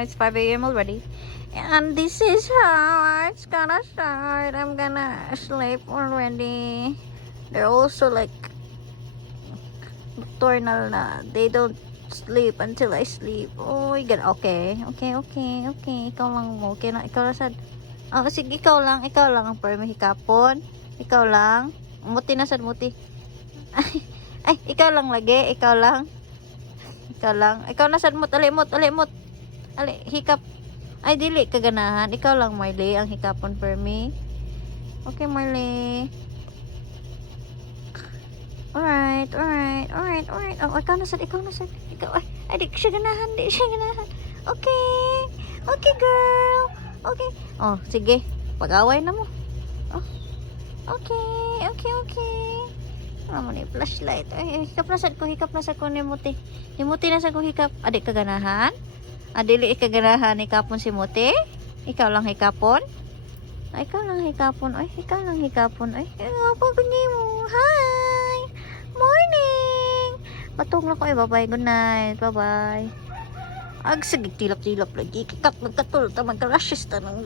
It's 5 a.m. already. And this is how it's gonna start. I'm gonna sleep already. They're also like nocturnal na. They don't sleep until I sleep. Oh my god. Okay. Ikaw lang mo. Okay na. Ikaw lang sad. Oh, sige, ikaw lang ang permi hikapon. Ikaw lang. Muti na sad muti. Ay, ikaw lang lagi. Ikaw lang. Ikaw na sad mut. Ali, hikap. Ay, dili kaganahan. Ikaw lang, Marley, ang hikapon permi. Okay, Marley. Alright. Oh, ikaw na sad. Ikaw, ay, di siya ganahan. Okay, girl. Okay. Oh, sige. Pag-away na mo. Oh. Okay. Ano mo ni flashlight. Ay, hikap na sad ko ni Muti. Ni Muti na sad ko hikap. Adik kaganahan? Adili ikaganahan hikapon si Muti? Ikaw lang hikapon? Ay, ikaw lang hikapon. Ay, apa bunyi mo? Hi! Morning! Matong lang ko. Bye-bye. Good night. Bye-bye. Sige, tilap lagi. Kikat magkatul. Magka-rashes ta ng